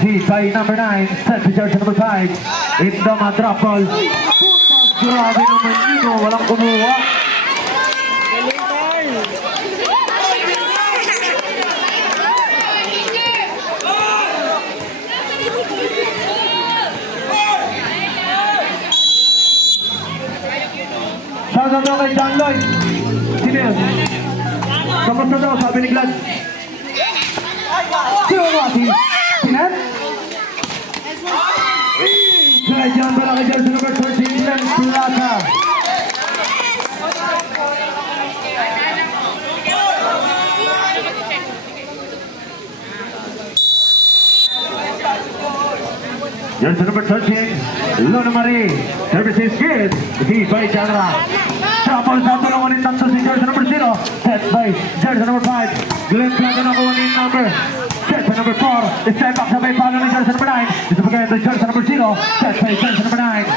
Defeat by number 9, set to jersey number 5. Indama drop ball. Grabe naman yun, oh. Walang kumuha. Shoutout daw kay John Lloyd. Sino yun? Kamusta daw, sabi ni Glad. Sino mo, Sinan? Try John para kay jersey number 13, Lance Plata. Jersey number 13, Luna Marie. Service is good. Defeat by Janra. Trouble sa tulungan ng tatlo si jersey number 0. Set by jersey number 5. Glenn Plata nakuha ni number. Set by number 4. Step back sabay palo ni jersey number 9. Ito pagkaya ng jersey number 0. Set by jersey number 9.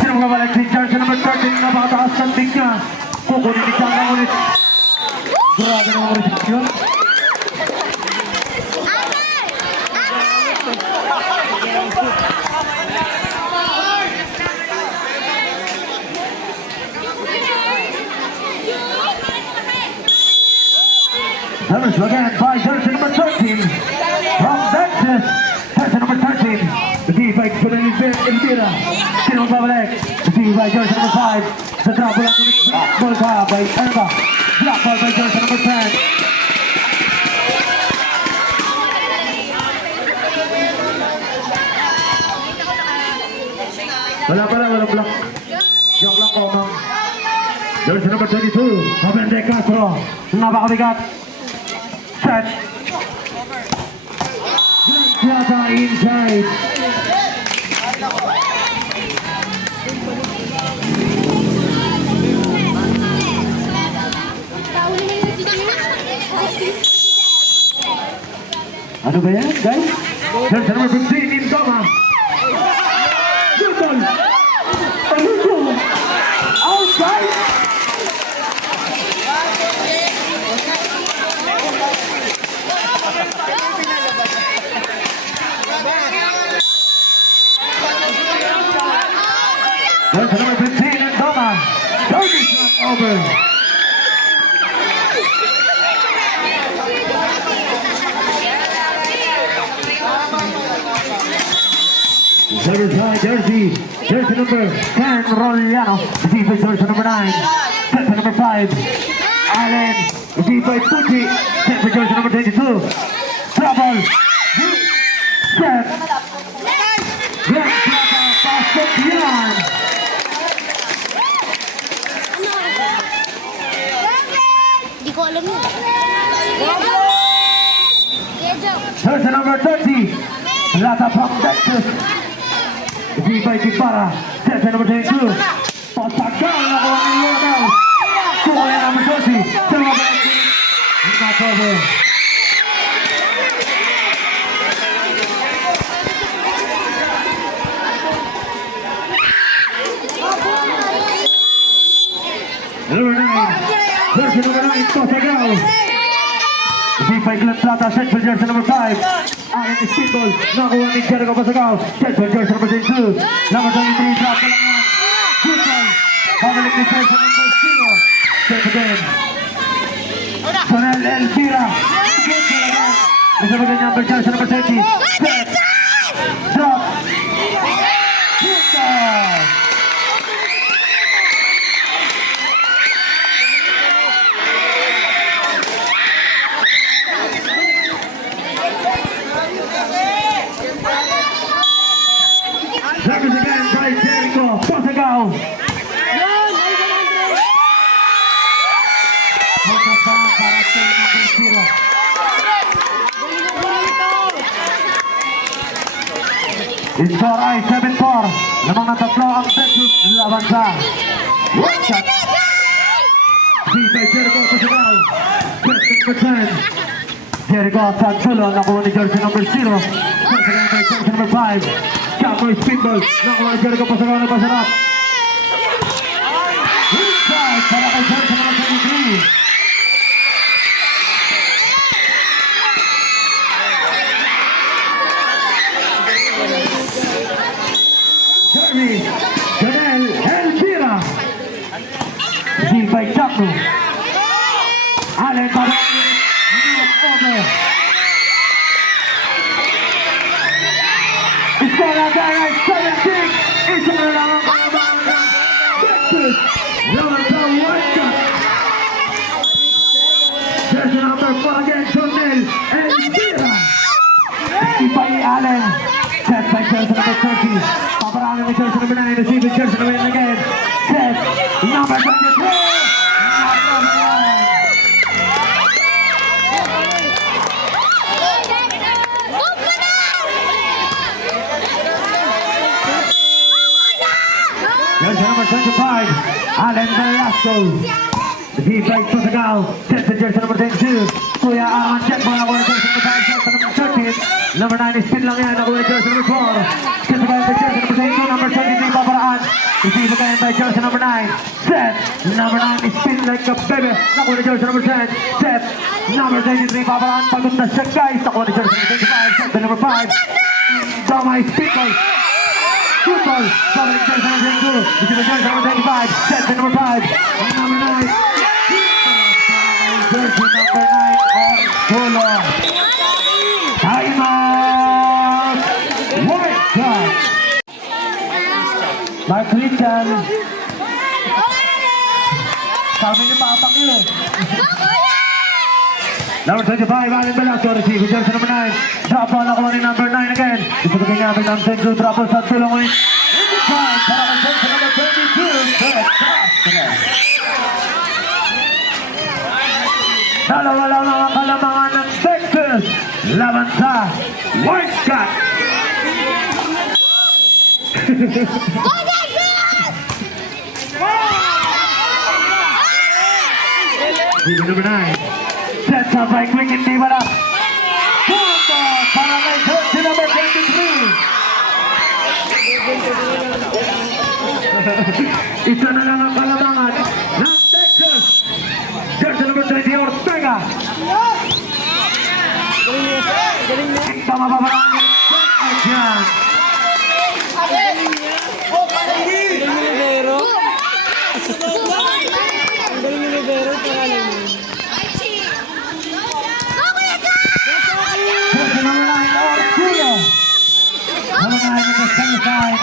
Sino magabalik si jersey number 13 na makatakas ng big niya. Kukunin ni Janra ulit. Grabe naman ulit yun. Service again by jersey number 13 from Texas. Jersey number 13. The D-Bike for the Elvira. Sino magbabalik? The D-Bike jersey number 5. The drop ball ulit. Ball pa by Erba. Drop ball by jersey number 10. Wala pala, walang block. Joke lang ko, ma'am. Jersey number 22. Mabende Castro. Napakabigat. Set. Plata inside. Ano ba yan, guys? Jersey number 15, Indama. Good ball. Outside. Jersey number 15, Indama. Don't is not over. Jersey number 10, Roliano. Defeat jersey number 9, set for number 5. Allen, defeat by Tucci, set for jersey number 22. Trouble, set. Grand Plata, basket yan. Di ko alam yun. Jersey number 30, Plata from Texas. Defeat by Kipara, set number 22. Pasagal na ko ang Lionel. Kuha number 20. Not over. Number 9. Jersey number 9, Pasagal. Defeat by Glenn Plata, set for jersey number 5. Allen is speedball. Nakuha ni Jericho Pasagal. Set for jersey number 22. Number 23, drop pa lang yan. Good ball. Pabalik ni jersey number 0. Set again. Sonel Elvira. Good ball again. Isa pa ganyan for jersey number 20. Set. Drop. Good ball. Service again by Jericho Pasagal. Pagkakang para sa number 0. Score ay 7-4. Lamang ng tatlo ang Texas laban sa one shot. Defeat by Jericho Pasagal. Jersey number 10. Jericho Sanchulo nakuha ni jersey number 0. Jersey number 5. Capoy speedball. Nakuha ni Jericho Pasagal na pasarap. Inside para kay jersey number 23. service. Janelle Elvira. Received by Chaco. Allen Babangi. Knocked over. Score na tayo 17. Isa na lang ang kalabangan. Texas. Laban sa white shot. Jersey number 4 again, Janelle Elvira. Received by Allen. Set by jersey number 30. Paparangin ni jersey number 9. Receiving jersey number 9 again. Set number 23. Jersey number 25. Allen Velasco. Received by Pasagal. Set to jersey number 22. Kuya Arman check ball ako na jersey number 5. Jersey number 13. Number 9 is spin lang yan. Ako na jersey number 4. Set by jersey number 22. Number 23 paparaan. Received again by jersey number 9. Set. Number 9 is spin like a baby. Ako na jersey number 10. Set. Number 23 paparaan. Pagod na siya guys. Ako na jersey number 25. Set to number 5. Damay spin ball. Football. Dominic jersey number 22. Received jersey number 25. Set to number 5. Number 9. Jersey number 9 on Polo. Time out! White shot! Mark Christian. Sabi niyo pakapakil eh. Number 25, Allen Velasco, receive jersey number 9. Drop ball ako ni number 9 again. Gusto ko ginamit ng Central drop ball sa tulong ulit. Inside, para kay jersey number 22. Dalawa lang ang kalamangan ng Texas. Laban sa White Cat. Receiving number 9. Sets up by Quick and Diva. Football para kay jersey number 23. Isa na lang ang kalamangan ng Texas. Jersey number 20, Ortega. Ito mapaparangin. Ayan. Jersey number 9, Ortega. Number 9 in the semi-side.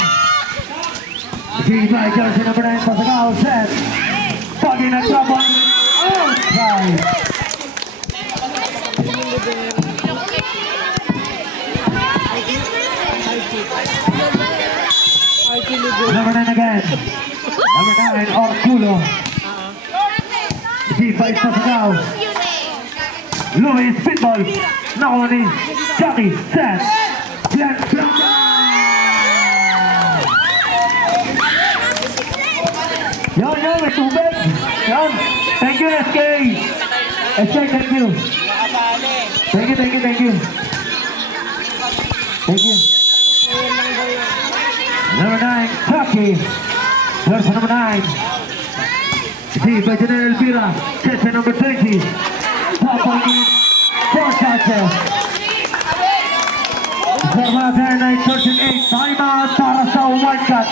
Received by jersey number 9, Pasagal. Set. Pagin at trouble. Outside. Number 9 again. Number 9, Orculo. Received by Pasagal. Louis Pitbull. Nakuha ni Jackie. Set. Glenn Blanca. Yan, may tubig. Yan. Thank you, SK. SK, thank you. Thank you. Thank you. Number 9, Chucky. Jersey number 9. Received by Janelle Elvira. Jersey number 20. Top on the 4 touches. Servada 9:38. Time out para sa White Cat.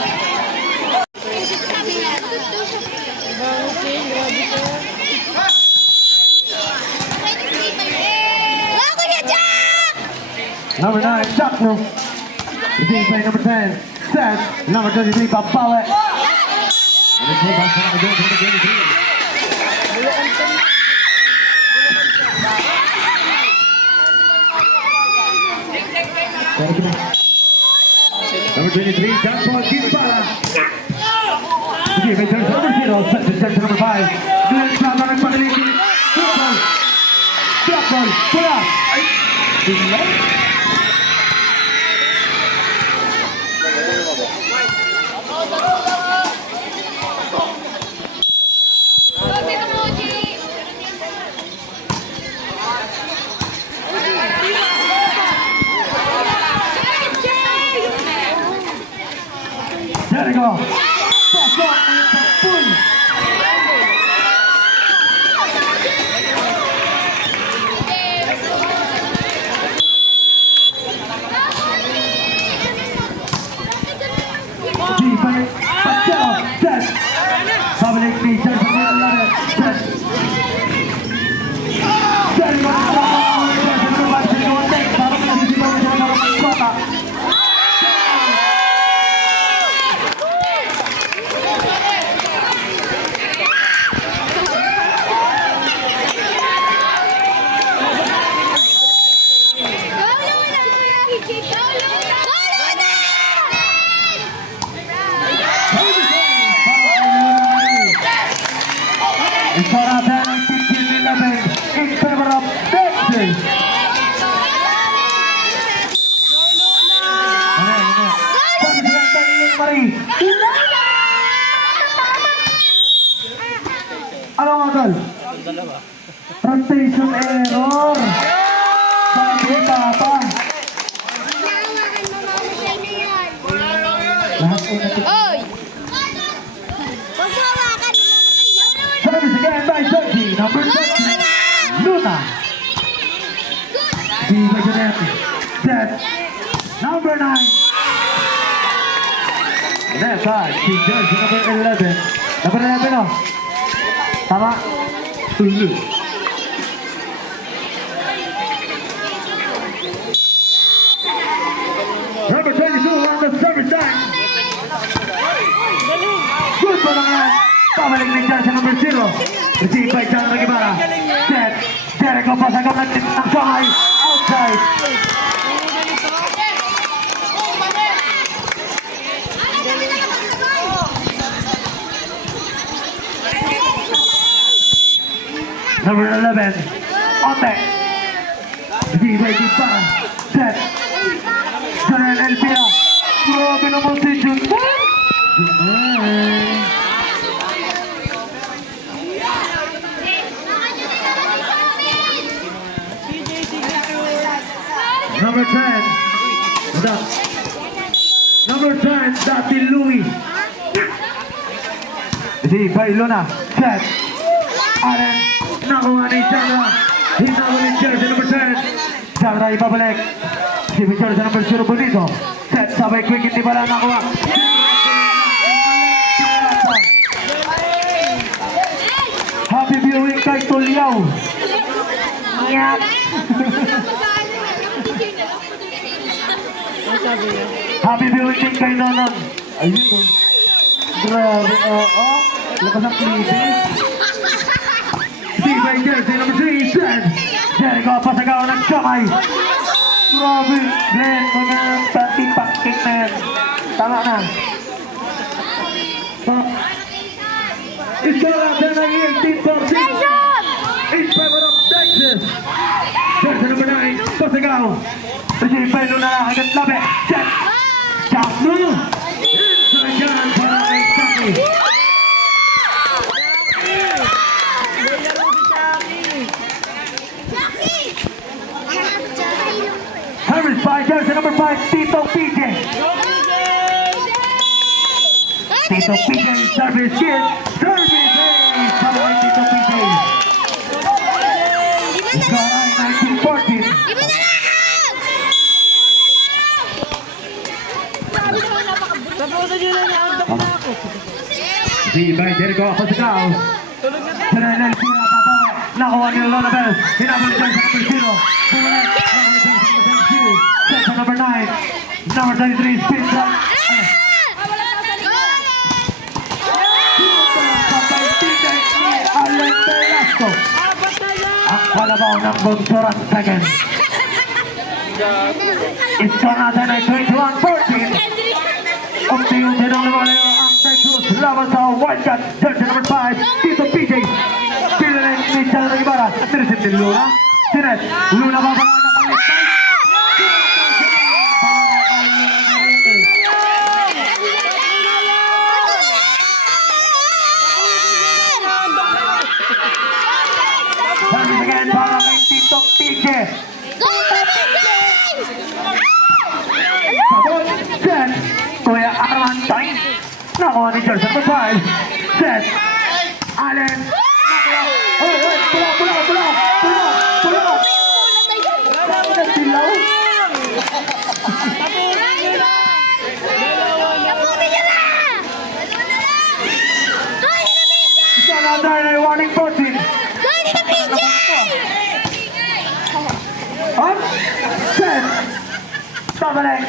Number 9, Jack Roof. Received by number 10, Seth. Number 23, Papawe. And it's hold on for number 23. Number 23, Jack Paul Kimpara. Received by jersey number 0, Seth to jersey number 5. Glenn Blanca nagpakiliti. Football. Jack Paul. Pula. Tingnan. There we go. Pass on with the full. Ito natin ang 15-11 in favor of Texas. Sabi sila sa inyong Marie. Ano nga tol? Rotation error. Sabi Papa. Lahat ay natin. Oy! Huwag mo hawakan, mamamatay yan. Service again by Sergi, number 13, Luna. Si Bajanet, set, number 9. Next side, si Jersey, number 11. Number 11, oh. Tama? Tulu. Number 22 on the service side. Good pa naman. Pabalik na dyan sa number 0. Receive by John Magibara. Set. Jericho pasagaman ng Shanghai. Outside. Number 11. Ote. Receive by Gibara. Set. Janelle Elvira. Grabe naman si Junmar. Number 10. That. Number 10, Dati Louie. Si Bailona. Set. Aren. Nakuha ni Chandra. Hinawal ni Jersey number 10. Chandra ibabalik. Si Jersey number 0 Bonito. Set. Sabay quick hindi pala nakuha. Happy viewing kay Tulyaw. Ngap. Happy viewing din kay Nonon. Ayun to. Grabe, oo. Lakas ang klisis. Steve by Jersey, number 3, Sed. Jericho, pasagaw ng Shamay. Grabe, Glenn, mga pati-pakik na yan. Tama na. Ito natin ang 18-14. In favor of Texas. Jersey number 9, pasagaw. Receive by Luna, agad labi. Set. Jump mo. Inside dyan para kay Saki. Harris by Jersey number 5, Tito PJ. Tito PJ, service kid. Service ace para kay Tito PJ. Garay 1914. Si by Jericho, pasagaw. Janelle Elvira, babawi. Nakuha ni Lona Bell. Hinabol dyan sa number 0. Bumalik. Nakuha dyan sa number 22. Set sa number 9. Number 33, spin shot. Patay tigay ni Allen Velasco. Ang kalabaw ng Bonsoran second. Ito natin ay 21-14. Unti-unti nang lumalayo ang Texas laban sa Wildcat. Jersey number 5, Tito PJ. Piliin ni Chandra Ibarra. Tirisin din Luna. Sinet. Luna ba ba na kami? Service again para kay Tito PJ. Sabot. Set. Kuya Armantay. Nakuha ni Jersey number 5. Set. Allen. Hey, hey, pula. Nagdilaw. Isa na tayo na warning 14. On. Set. Babalik.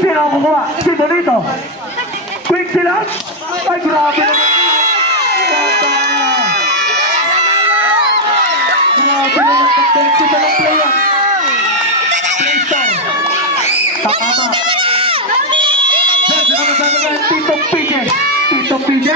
Sino ang kukuha? Dito dito. Quick sila. Ay, grabe naman. Grabe naman. Kita ng player. Playstar. Tama. Jersey number 7, Tito PJ. Tito PJ.